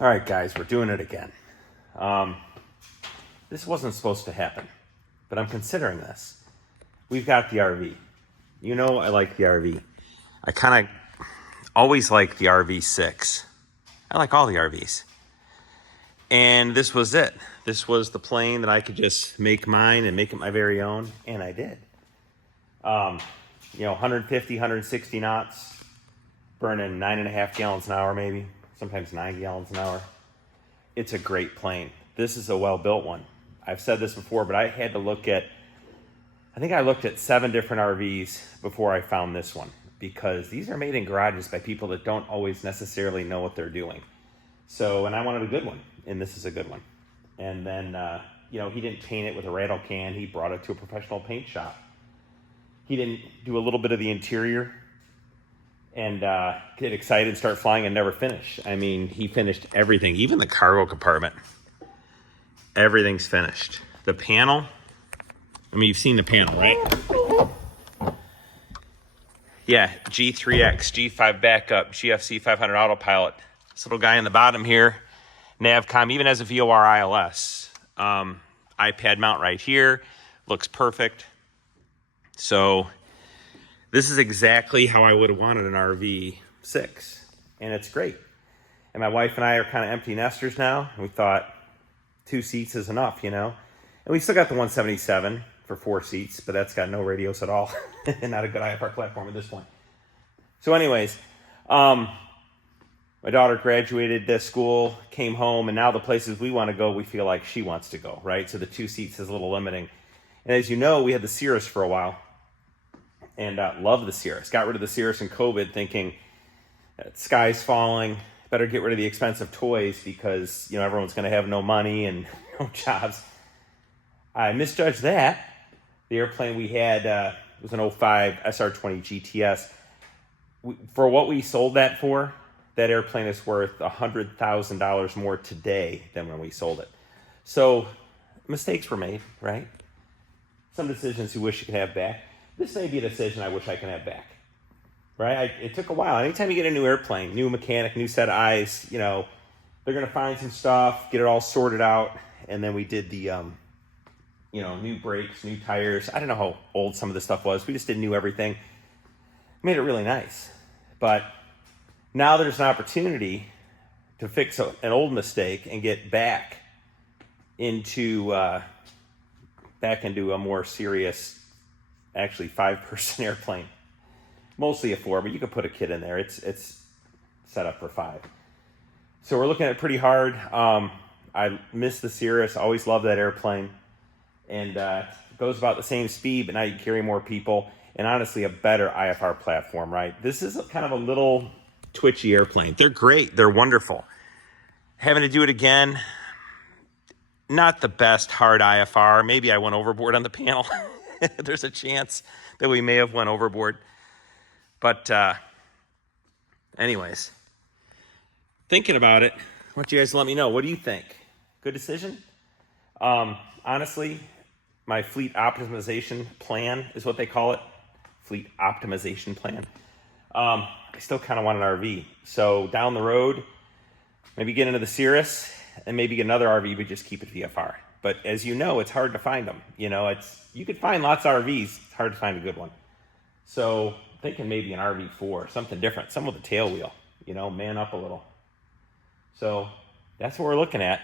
All right, guys, we're doing it again. This wasn't supposed to happen, but I'm considering this. We've got the RV. You know I like the RV. I kind of always like the RV-6. I like all the RVs. And this was it. This was the plane that I could just make mine and make it my very own, and I did. 150, 160 knots, burning 9.5 gallons an hour maybe, sometimes 9 gallons an hour. It's a great plane. This is a well-built one. I've said this before, but I had to look at, I think I looked at 7 different RVs before I found this one, because these are made in garages by people that don't always necessarily know what they're doing. So, and I wanted a good one, and this is a good one. And then, he didn't paint it with a rattle can. He brought it to a professional paint shop. He didn't do a little bit of the interior and get excited and start flying and never finish. I mean, he finished everything, even the cargo compartment. Everything's finished. The panel, you've seen the panel, right? Yeah, G3X, G5 backup, GFC 500 autopilot. This little guy in the bottom here, Navcom, even has a VOR ILS. iPad mount right here, looks perfect. So this is exactly how I would have wanted an RV-6, and it's great. And my wife and I are kind of empty nesters now, and we thought 2 seats is enough, And we still got the 177 for 4 seats, but that's got no radios at all, and not a good IFR platform at this point. So anyways, my daughter graduated school, came home, and now the places we want to go, we feel like she wants to go, right? So the 2 seats is a little limiting. And as you know, we had the Cirrus for a while, and loved the Cirrus. Got rid of the Cirrus in COVID, thinking, sky's falling, better get rid of the expensive toys because, everyone's going to have no money and no jobs. I misjudged that. The airplane we had was an 05 SR-20 GTS. For what we sold that for, that airplane is worth $100,000 more today than when we sold it. So mistakes were made, right? Some decisions you wish you could have back. This may be a decision I wish I could have back, right? It took a while. Anytime you get a new airplane, new mechanic, new set of eyes, they're going to find some stuff, get it all sorted out. And then we did the, new brakes, new tires. I don't know how old some of the stuff was. We just did new everything. Made it really nice. But now there's an opportunity to fix an old mistake and get back into a more serious, actually 5-person airplane. Mostly a 4, but you could put a kid in there. It's set up for 5. So we're looking at it pretty hard. I miss the Cirrus. Always loved that airplane. And it goes about the same speed, but now you carry more people. And honestly, a better IFR platform, right? This is kind of a little twitchy airplane. They're great. They're wonderful. Having to do it again, not the best hard IFR. Maybe I went overboard on the panel. There's a chance that we may have went overboard. But anyways, thinking about it, I want you guys to let me know. What do you think? Good decision? Honestly, my fleet optimization plan is what they call it. Fleet optimization plan. I still kind of want an RV. So down the road, maybe get into the Cirrus and maybe get another RV, but just keep it VFR. But as you know, it's hard to find them. You could find lots of RVs. It's hard to find a good one. So thinking maybe an RV4, something different, some with a tail wheel, man up a little. So that's what we're looking at.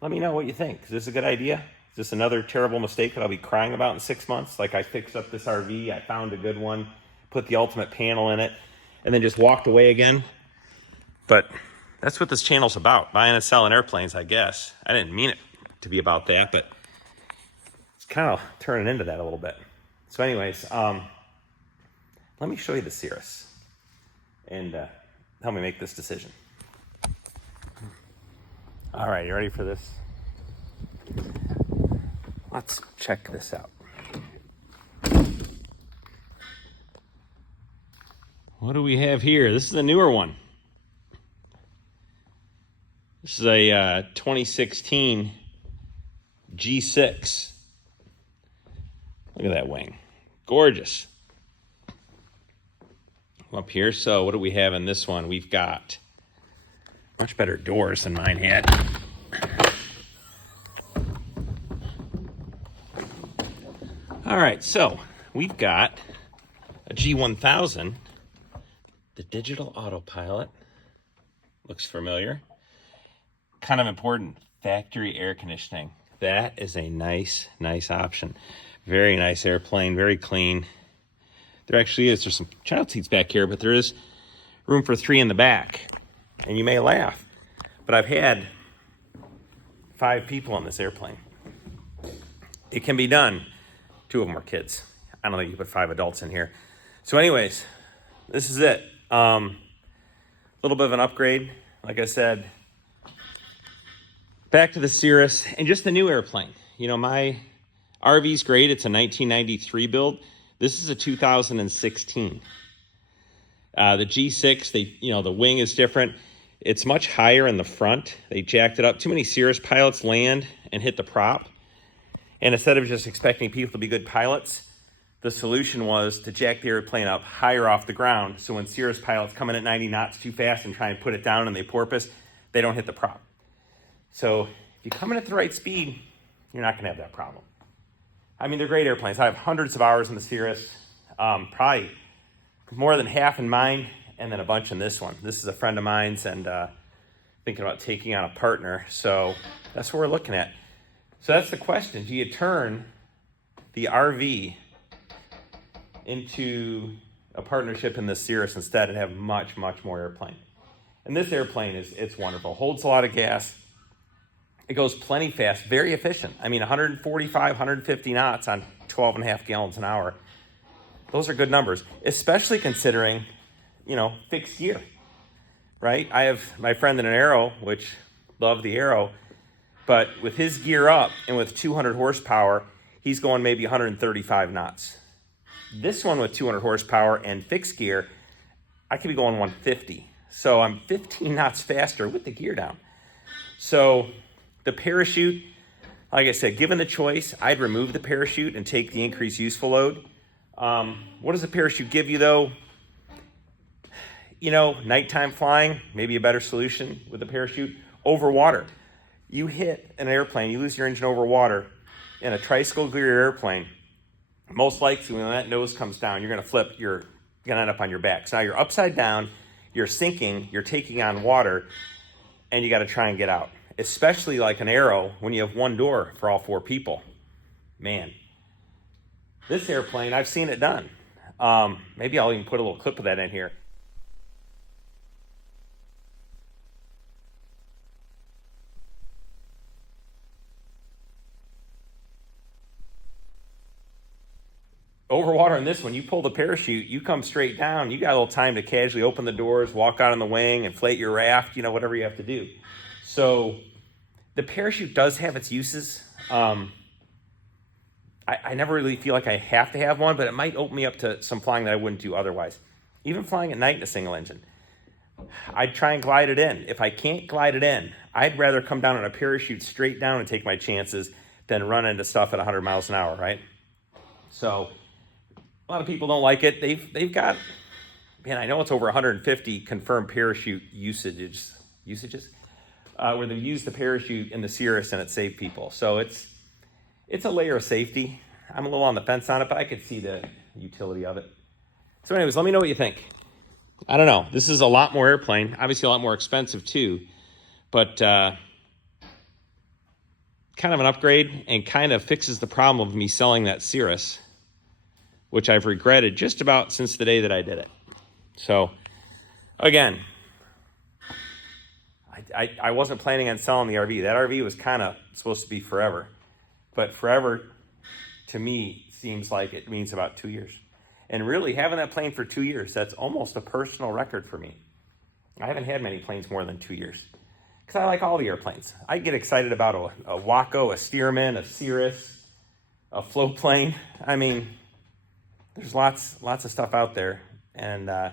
Let me know what you think. Is this a good idea? Is this another terrible mistake that I'll be crying about in 6 months? Like I fixed up this RV, I found a good one, put the ultimate panel in it, and then just walked away again. But that's what this channel's about, buying and selling airplanes, I guess. I didn't mean it to be about that, but it's kind of turning into that a little bit. So anyways, let me show you the Cirrus and help me make this decision. All right, you ready for this? Let's check this out. What do we have here? This is a newer one. This is a 2016 G6. Look at that wing. Gorgeous. Up here, so what do we have in this one? We've got Much better doors than mine had. All right, so we've got a G1000, the digital autopilot. Looks familiar. Kind of important, factory air conditioning. That is a nice option. Very nice airplane, very clean. There actually is, there's some child seats back here, but there is room for 3 in the back. And you may laugh, but I've had 5 people on this airplane. It can be done. 2 of them are kids. I don't think you put 5 adults in here. So anyways, this is it. Little bit of an upgrade. Like I said, back to the Cirrus and just the new airplane. You know, my RV's great. It's a 1993 build. This is a 2016. The G6, the wing is different. It's much higher in the front. They jacked it up. Too many Cirrus pilots land and hit the prop. And instead of just expecting people to be good pilots, the solution was to jack the airplane up higher off the ground. So when Cirrus pilots come in at 90 knots too fast and try and put it down and they porpoise, they don't hit the prop. So if you come in at the right speed, you're not going to have that problem. I mean, they're great airplanes. I have hundreds of hours in the Cirrus, probably more than half in mine, and then a bunch in this one. This is a friend of mine's and thinking about taking on a partner. So that's what we're looking at. So that's the question. Do you turn the RV into a partnership in the Cirrus instead and have much more airplane? And this airplane it's wonderful. Holds a lot of gas. It goes plenty fast, very efficient. I mean, 145, 150 knots on 12.5 gallons an hour. Those are good numbers, especially considering, fixed gear, right? I have my friend in an Aero, which love the Aero, but with his gear up and with 200 horsepower, he's going maybe 135 knots. This one with 200 horsepower and fixed gear, I could be going 150. So I'm 15 knots faster with the gear down. So the parachute, like I said, given the choice, I'd remove the parachute and take the increased useful load. What does the parachute give you though? Nighttime flying, maybe a better solution with the parachute. Over water. You hit an airplane, you lose your engine over water in a tricycle gear airplane. Most likely when that nose comes down, you're going to flip, you're going to end up on your back. So now you're upside down, you're sinking, you're taking on water, and you got to try and get out. Especially like an Aero when you have one door for all 4 people. Man, this airplane, I've seen it done. Maybe I'll even put a little clip of that in here. Over water in this one, you pull the parachute, you come straight down, you got a little time to casually open the doors, walk out on the wing, inflate your raft, whatever you have to do. So the parachute does have its uses. I never really feel like I have to have one, but it might open me up to some flying that I wouldn't do otherwise. Even flying at night in a single engine, I'd try and glide it in. If I can't glide it in, I'd rather come down on a parachute straight down and take my chances than run into stuff at 100 miles an hour, right? So a lot of people don't like it. They've got, man, I know it's over 150 confirmed parachute usages where they've used the parachute in the Cirrus and it saved people. So it's a layer of safety. I'm a little on the fence on it, but I could see the utility of it. So anyways, let me know what you think. I don't know. This is a lot more airplane, obviously a lot more expensive too, but kind of an upgrade and kind of fixes the problem of me selling that Cirrus, which I've regretted just about since the day that I did it. So again, I wasn't planning on selling the RV. That RV was kind of supposed to be forever. But forever, to me, seems like it means about 2 years. And really, having that plane for 2 years, that's almost a personal record for me. I haven't had many planes more than 2 years. Because I like all the airplanes. I get excited about a Waco, a Stearman, a Cirrus, a float plane. I mean, there's lots of stuff out there. And I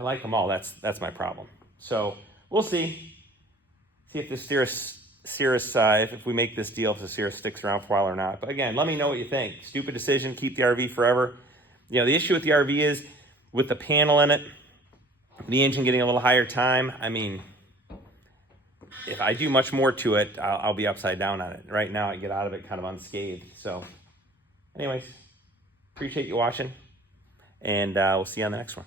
like them all. That's my problem. So we'll see. See if the Cirrus, if we make this deal, if the Cirrus sticks around for a while or not. But again, let me know what you think. Stupid decision, keep the RV forever. The issue with the RV is with the panel in it, The engine getting a little higher time. I mean, if I do much more to it, I'll be upside down on it. Right now, I get out of it kind of unscathed. So, anyways, appreciate you watching, and we'll see you on the next one.